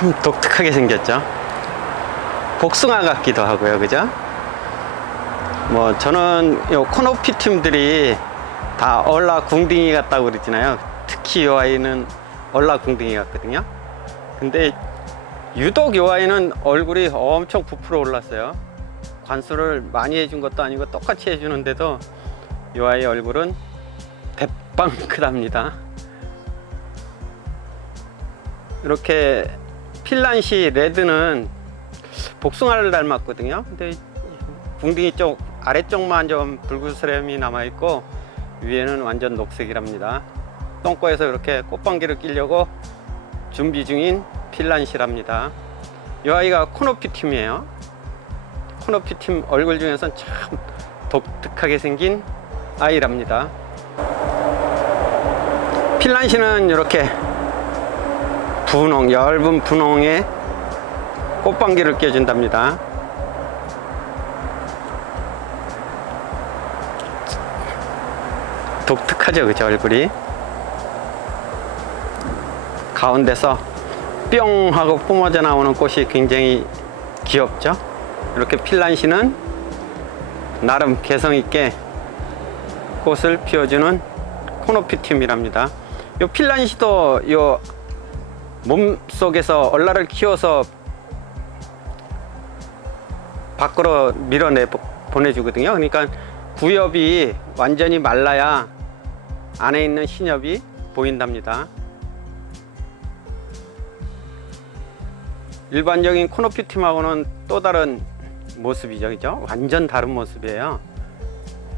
참 독특하게 생겼죠. 복숭아 같기도 하고요, 그죠? 뭐 저는 요 코노피 팀들이 다 얼라궁딩이 같다고 그랬잖아요. 특히 요 아이는 얼라궁딩이 같거든요. 근데 유독 요 아이는 얼굴이 엄청 부풀어 올랐어요. 관수를 많이 해준 것도 아니고 똑같이 해주는데도 요 아이 얼굴은 대빵 크답니다. 이렇게 핀란시 레드는 복숭아를 닮았거든요. 근데 궁딩이 쪽 아래쪽만 좀 붉은스름이 남아있고 위에는 완전 녹색이랍니다. 똥꼬에서 이렇게 꽃방귀를 끼려고 준비 중인 핀란시랍니다. 이 아이가 코노피 팀이에요. 코노피 팀 얼굴 중에선 참 독특하게 생긴 아이랍니다. 핀란시는 이렇게 분홍, 얇은 분홍에 꽃방귀를 껴준답니다. 독특하죠, 그죠? 얼굴이 가운데서 뿅 하고 뿜어져 나오는 꽃이 굉장히 귀엽죠. 이렇게 핀란시는 나름 개성있게 꽃을 피워주는 코노피 팀이랍니다. 요 핀란시도 요 몸속에서 얼라를 키워서 밖으로 밀어내 보내주거든요. 그러니까 구엽이 완전히 말라야 안에 있는 신엽이 보인답니다. 일반적인 코노피 팀하고는 또 다른 모습이죠, 그죠? 완전 다른 모습이에요.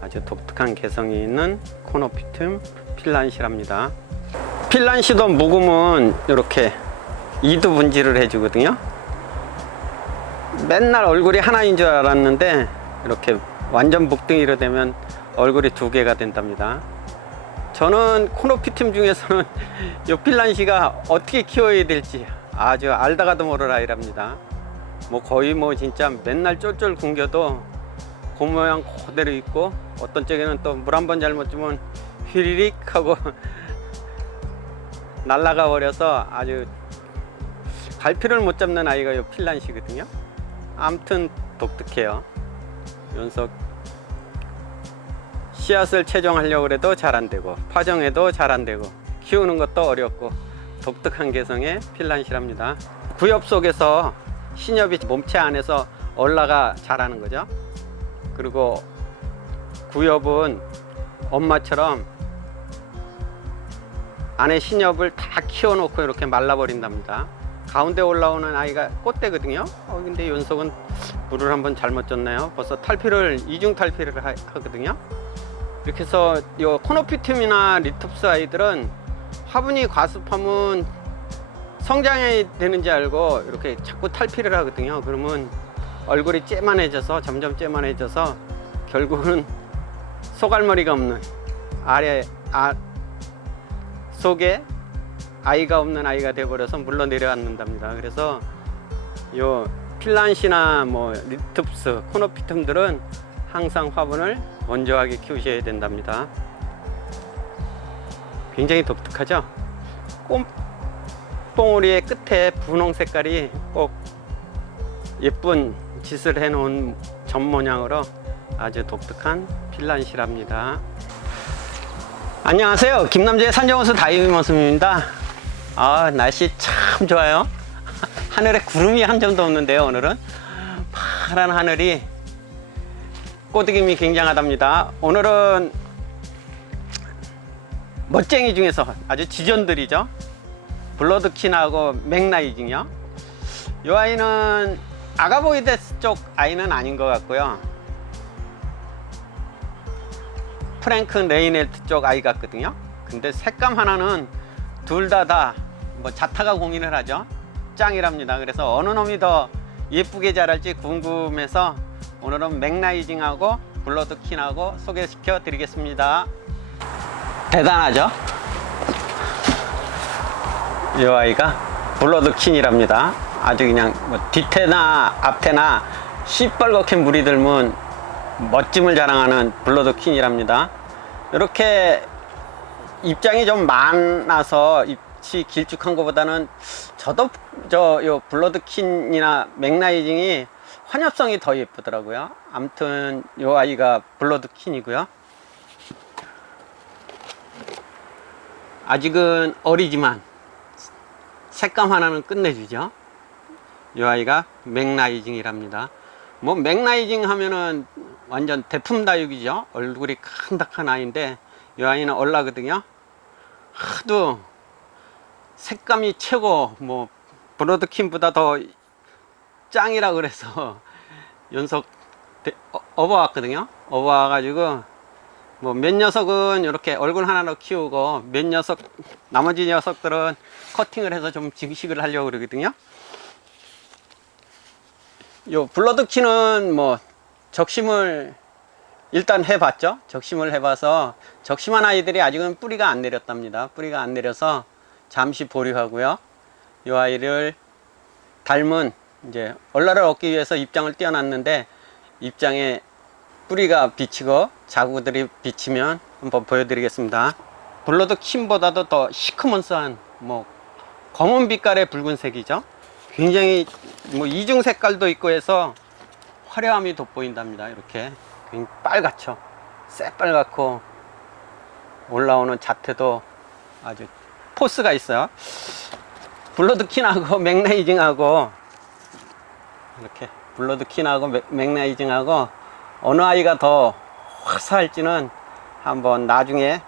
아주 독특한 개성이 있는 코노피 팀 핀란시랍니다. 핀란시도 묵으면 이렇게 이두 분질을 해주거든요. 맨날 얼굴이 하나인 줄 알았는데 이렇게 완전 묵등이로 되면 얼굴이 두 개가 된답니다. 저는 코노피 팀 중에서는 이 핀란시가 어떻게 키워야 될지 아주 알다가도 모를 아이랍니다. 뭐 거의 뭐 진짜 맨날 쫄쫄 굶겨도 그 모양 그대로 있고, 어떤 쪽에는 또 물 한 번 잘못 주면 휘리릭 하고 날아가 버려서 아주 갈피를 못 잡는 아이가 이 핀란시거든요. 아무튼 독특해요. 연속 씨앗을 채종하려고 해도 잘 안 되고 파종해도 잘 안 되고 키우는 것도 어렵고 독특한 개성의 핀란시랍니다. 구엽 속에서 신엽이 몸체 안에서 얼라가 자라는 거죠. 그리고 구엽은 엄마처럼 안에 신엽을 다 키워놓고 이렇게 말라버린답니다. 가운데 올라오는 아이가 꽃대거든요. 근데 연속은 물을 한번 잘못 줬네요. 벌써 탈피를 이중 탈피를 하거든요. 이렇게 해서 이 코노피 팀이나 리톱스 아이들은 화분이 과습하면 성장이 되는지 알고 이렇게 자꾸 탈피를 하거든요. 그러면 얼굴이 쬐만해져서 점점 쬐만해져서 결국은 소갈머리가 없는 속에 아이가 없는 아이가 되어버려서 물러 내려앉는답니다. 그래서 요 핀란시나 뭐 리톱스, 코노피 틈들은 항상 화분을 건조하게 키우셔야 된답니다. 굉장히 독특하죠? 꽃봉오리의 끝에 분홍 색깔이 꼭 예쁜 짓을 해놓은 점 모양으로 아주 독특한 핀란시랍니다. 안녕하세요. 김남재의 산정호수 다이비머슴입니다. 날씨 참 좋아요. 하늘에 구름이 한 점도 없는데요. 오늘은 파란 하늘이 꼬드김이 굉장하답니다. 오늘은 멋쟁이 중에서 아주 지존들이죠. 블러드킨하고 맥라이징이요. 이 아이는 아가보이데스 쪽 아이는 아닌 것 같고요. 프랭크 레이넬트 쪽 아이 같거든요. 근데 색감 하나는 둘 다 뭐 자타가 공인을 하죠. 짱이랍니다. 그래서 어느 놈이 더 예쁘게 자랄지 궁금해서 오늘은 맥라이징하고 블러드킨하고 소개시켜 드리겠습니다. 대단하죠? 이 아이가 블러드킨이랍니다. 아주 그냥 뭐 뒤태나 앞태나 시뻘겋게 물이 들면 멋짐을 자랑하는 블러드킨이랍니다. 이렇게 입장이 좀 많아서 같이 길쭉한 것보다는 저도 요 블러드킨이나 맥라이징이 환엽성이 더 예쁘더라고요. 아무튼 요 아이가 블러드킨이고요. 아직은 어리지만 색감 하나는 끝내주죠. 이 아이가 맥라이징이랍니다. 뭐 맥라이징 하면은 완전 대품 다육이죠. 얼굴이 칸닥한 아이인데 이 아이는 얼라거든요. 하도 색감이 최고, 뭐 브로드킨보다 더 짱이라 그래서 연속 업어왔거든요. 업어와가지고 뭐 몇 녀석은 이렇게 얼굴 하나로 키우고 몇 녀석, 나머지 녀석들은 커팅을 해서 좀 증식을 하려고 그러거든요. 요 블러드킨은 뭐 적심을 일단 해봤죠. 적심을 해봐서 적심한 아이들이 아직은 뿌리가 안 내렸답니다. 뿌리가 안 내려서 잠시 보류하고요. 이 아이를 닮은 이제 얼라를 얻기 위해서 입장을 띄워놨는데 입장에 뿌리가 비치고 자구들이 비치면 한번 보여드리겠습니다. 블러드킨보다도 더 시커먼스한 뭐 검은 빛깔의 붉은색이죠. 굉장히 뭐 이중 색깔도 있고 해서 화려함이 돋보인답니다. 이렇게 굉장히 빨갛죠. 새빨갛고 올라오는 자태도 아주 포스가 있어요. 블러드킨하고 맥라이징하고 이렇게 블러드킨하고 맥라이징하고 어느 아이가 더 화사할지는 한번 나중에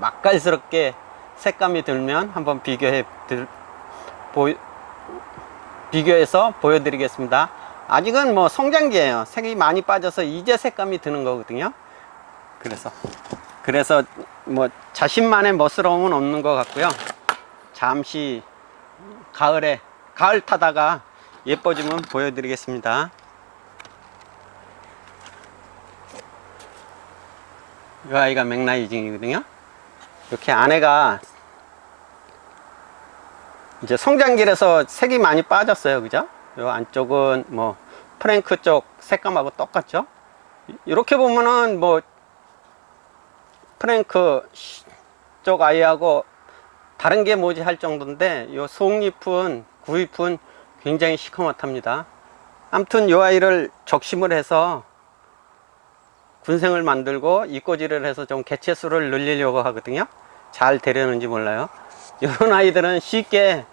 맛깔스럽게 색감이 들면 한번 비교해서 보여드리겠습니다. 아직은 뭐 성장기예요. 색이 많이 빠져서 이제 색감이 드는 거거든요. 그래서 뭐 자신만의 멋스러움은 없는 것 같고요. 잠시 가을 타다가 예뻐지면 보여드리겠습니다. 이 아이가 맥라이징이거든요. 이렇게 안에가 이제 성장기라서 색이 많이 빠졌어요. 그죠? 요 안쪽은 뭐 프랭크 쪽 색감하고 똑같죠? 이렇게 보면은 뭐 프랭크 쪽 아이하고 다른 게 뭐지 할 정도인데 요 속잎은 구잎은 굉장히 시커멓답니다. 아무튼 요 아이를 적심을 해서 군생을 만들고 이꼬지를 해서 좀 개체수를 늘리려고 하거든요. 잘 되려는지 몰라요. 이런 아이들은 쉽게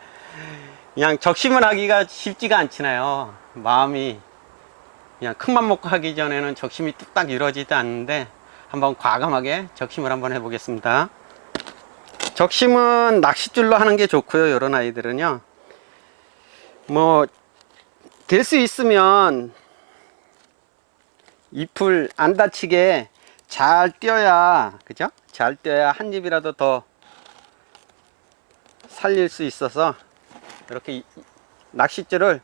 그냥 적심을 하기가 쉽지가 않잖아요. 마음이 그냥 큰맘 먹고 하기 전에는 적심이 뚝딱 이루어지지 않는데 한번 과감하게 적심을 한번 해보겠습니다. 적심은 낚싯줄로 하는 게 좋고요. 이런 아이들은요. 뭐 될 수 있으면 잎을 안 다치게 잘 띄어야, 그죠? 잘 띄어야 한 입이라도 더 살릴 수 있어서 이렇게 낚싯줄을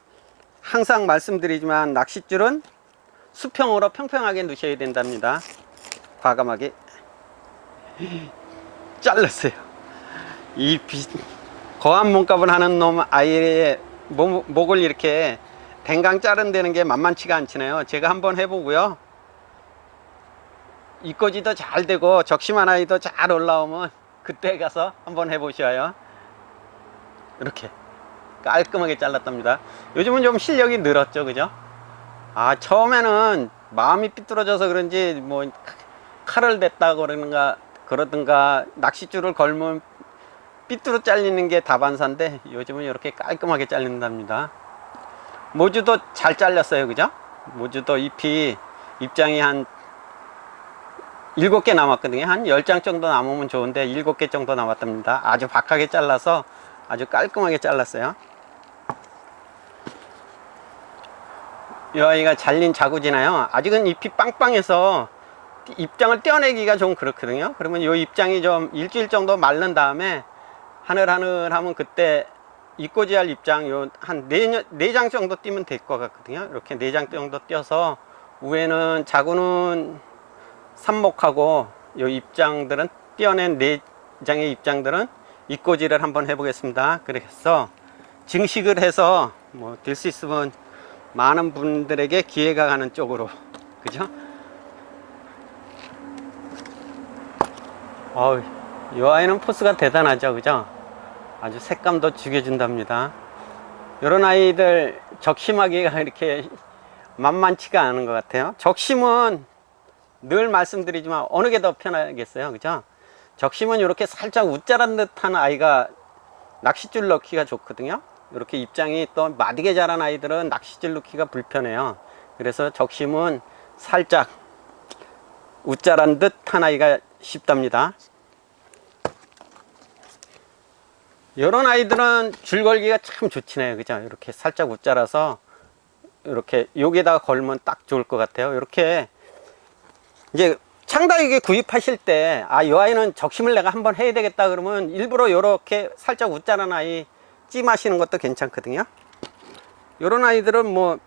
항상 말씀드리지만 낚싯줄은 수평으로 평평하게 넣으셔야 된답니다. 과감하게 잘랐어요. 이 거한 몸값을 하는 놈 아이의 목을 이렇게 댕강 자른다는 게 만만치가 않잖아요. 제가 한번 해보고요. 이꼬지도 잘 되고 적심한 아이도 잘 올라오면 그때 가서 한번 해보셔요. 이렇게 깔끔하게 잘랐답니다. 요즘은 좀 실력이 늘었죠. 그죠? 처음에는 마음이 삐뚤어져서 그런지 뭐 칼을 댔다고 그러든가 낚싯줄을 걸면 삐뚤어 잘리는 게 다반사인데 요즘은 이렇게 깔끔하게 잘린답니다. 모주도 잘 잘렸어요. 그죠? 모주도 입장이 한 7개 남았거든요. 한 10장 정도 남으면 좋은데 7개 정도 남았답니다. 아주 박하게 잘라서 아주 깔끔하게 잘랐어요. 이 아이가 잘린 자구지나요. 아직은 잎이 빵빵해서 입장을 떼어내기가 좀 그렇거든요. 그러면 이 입장이 좀 일주일 정도 마른 다음에 하늘하늘하면 그때 이꼬지할 입장 한 4장 정도 띄면 될 것 같거든요. 이렇게 4장 정도 띄어서 위에는 자구는 삽목하고 이 입장들은 띄어낸 4장의 입장들은 이꼬지를 한번 해보겠습니다. 그래서 증식을 해서 뭐 될 수 있으면 많은 분들에게 기회가 가는 쪽으로, 그죠? 이 아이는 포스가 대단하죠. 그죠? 아주 색감도 죽여준답니다. 이런 아이들 적심하기가 이렇게 만만치가 않은 것 같아요. 적심은 늘 말씀드리지만 어느 게 더 편하겠어요, 그죠? 적심은 이렇게 살짝 웃자란 듯한 아이가 낚싯줄 넣기가 좋거든요. 이렇게 입장이 또 마디게 자란 아이들은 낚싯줄 넣기가 불편해요. 그래서 적심은 살짝 웃자란 듯한 아이가 쉽답니다. 이런 아이들은 줄 걸기가 참 좋지네요, 그죠? 이렇게 살짝 웃자라서 이렇게 여기다가 걸면 딱 좋을 것 같아요. 이렇게 이제 창다육에 구입하실 때 이 아이는 적심을 내가 한번 해야 되겠다 그러면 일부러 이렇게 살짝 웃자란 아이 찜하시는 것도 괜찮거든요. 이런 아이들은 뭐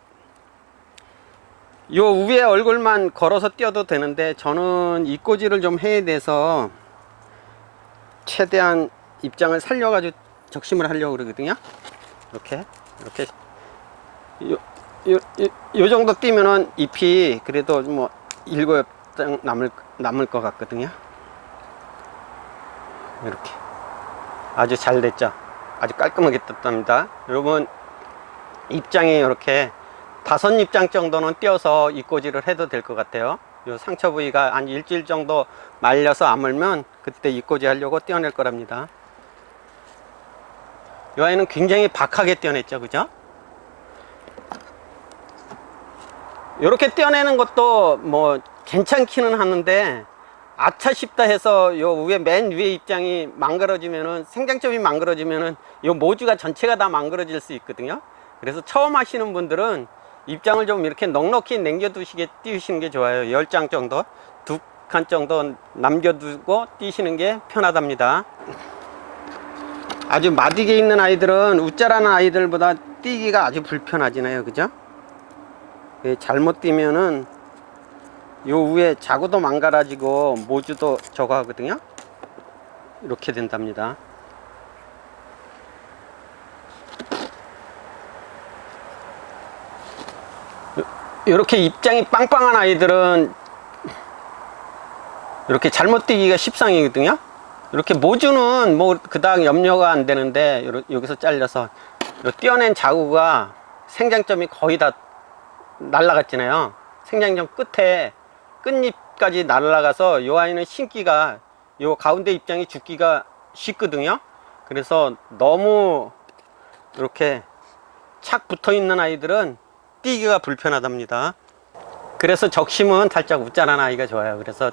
요 위에 얼굴만 걸어서 띄워도 되는데 저는 입꼬지를 좀 해야 돼서 최대한 입장을 살려가지고 적심을 하려고 그러거든요. 이렇게 요 정도 띄면은 잎이 그래도 뭐 7장 남을 것 같거든요. 이렇게 아주 잘 됐죠. 아주 깔끔하게 떴답니다. 여러분 입장이 이렇게 5입장 정도는 띄어서 입꼬지를 해도 될 것 같아요. 요 상처 부위가 한 일주일 정도 말려서 아물면 그때 입꼬지 하려고 띄어낼 거랍니다. 이 아이는 굉장히 박하게 띄어냈죠, 그죠? 이렇게 띄어내는 것도 뭐 괜찮기는 하는데 아차 싶다 해서 요 위에 맨 위에 입장이 망가져지면은 생장점이 망가져지면은 요 모주가 전체가 다 망가질 수 있거든요. 그래서 처음 하시는 분들은 입장을 좀 이렇게 넉넉히 남겨두시게 띄우시는 게 좋아요. 10장 정도, 2칸 정도 남겨두고 띄시는 게 편하답니다. 아주 마디게 있는 아이들은 웃자라는 아이들보다 띄기가 아주 불편하지네요, 그죠? 잘못 띄면은 요 위에 자구도 망가지고 모주도 저거 하거든요. 이렇게 된답니다. 이렇게 입장이 빵빵한 아이들은 이렇게 잘못 띄기가 십상이거든요. 이렇게 모주는 뭐 그닥 염려가 안 되는데 여기서 잘려서 띄어낸 자구가 생장점이 거의 다 날라갔잖아요. 생장점 끝에 끝잎까지 날아가서 이 아이는 심기가 요 가운데 입장이 죽기가 쉽거든요. 그래서 너무 이렇게 착 붙어 있는 아이들은 띄기가 불편하답니다. 그래서 적심은 살짝 웃자란 아이가 좋아요. 그래서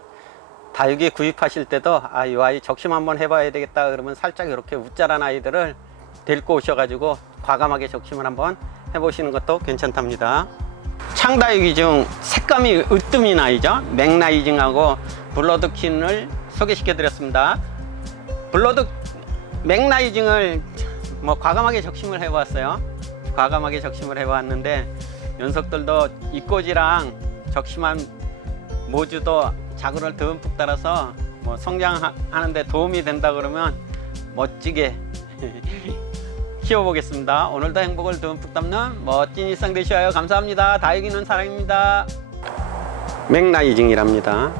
다육이 구입하실 때도 이 아이 적심 한번 해봐야 되겠다 그러면 살짝 이렇게 웃자란 아이들을 데리고 오셔가지고 과감하게 적심을 한번 해보시는 것도 괜찮답니다. 창다육이 중 색감이 으뜸인 아이죠. 맥라이징하고 블러드킨을 소개시켜 드렸습니다. 맥라이징을 뭐 과감하게 적심을 해봤어요. 과감하게 적심을 해봤는데 녀석들도 입꼬지랑 적심한 모주도 자구를 듬뿍 따라서 뭐 성장하는데 도움이 된다 그러면 멋지게 키워보겠습니다. 오늘도 행복을 듬뿍 담는 멋진 일상 되셔요. 감사합니다. 다육이는 사랑입니다. 맥라이징이랍니다.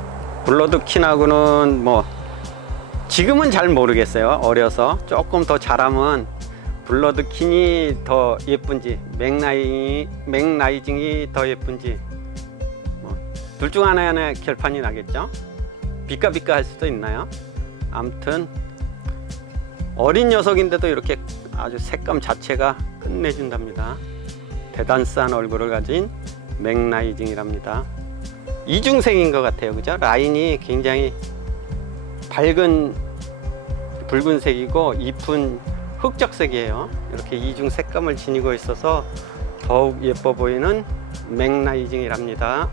블러드킨하고는 뭐 지금은 잘 모르겠어요. 어려서 조금 더 자라면 블러드킨이 더 예쁜지 맥라이징이 더 예쁜지 둘 중 하나의 결판이 나겠죠. 비까비까 할 수도 있나요? 아무튼 어린 녀석인데도 이렇게 아주 색감 자체가 끝내준답니다. 대단스한 얼굴을 가진 맥라이징이랍니다. 이중색인 것 같아요, 그죠? 라인이 굉장히 밝은 붉은색이고 잎은 흑적색이에요. 이렇게 이중 색감을 지니고 있어서 더욱 예뻐 보이는 맥라이징이랍니다.